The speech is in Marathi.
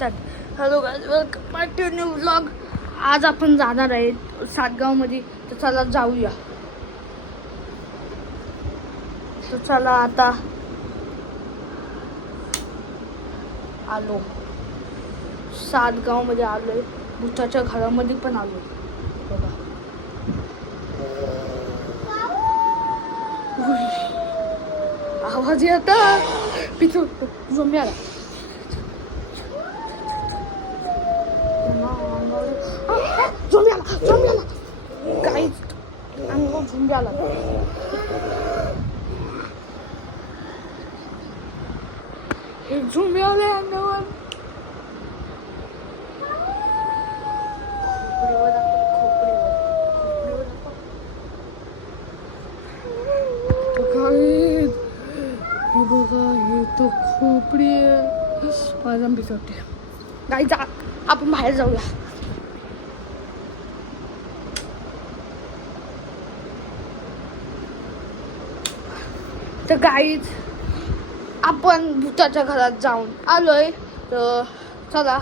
Start. Hello guys, welcome back to new vlog. आज आपण जाणार आहे सातगावमध्ये, तर चला जाऊया. तर चला आता आलो सातगावमध्ये, आलोय भुताच्या घरामध्ये पण आलो. बघा आवाज येता पिचू झोंबी आला. झोंबी आला काहीच अंगावर झोंबी आला. झोंबी आले अंगावर. हे बघा, हे तो खोपडी आहे. माझा भीती वाटते. गाईज आपण बाहेर जाऊया. तर गाईज आपण भूताच्या घरात जाऊन आलोय. तर चला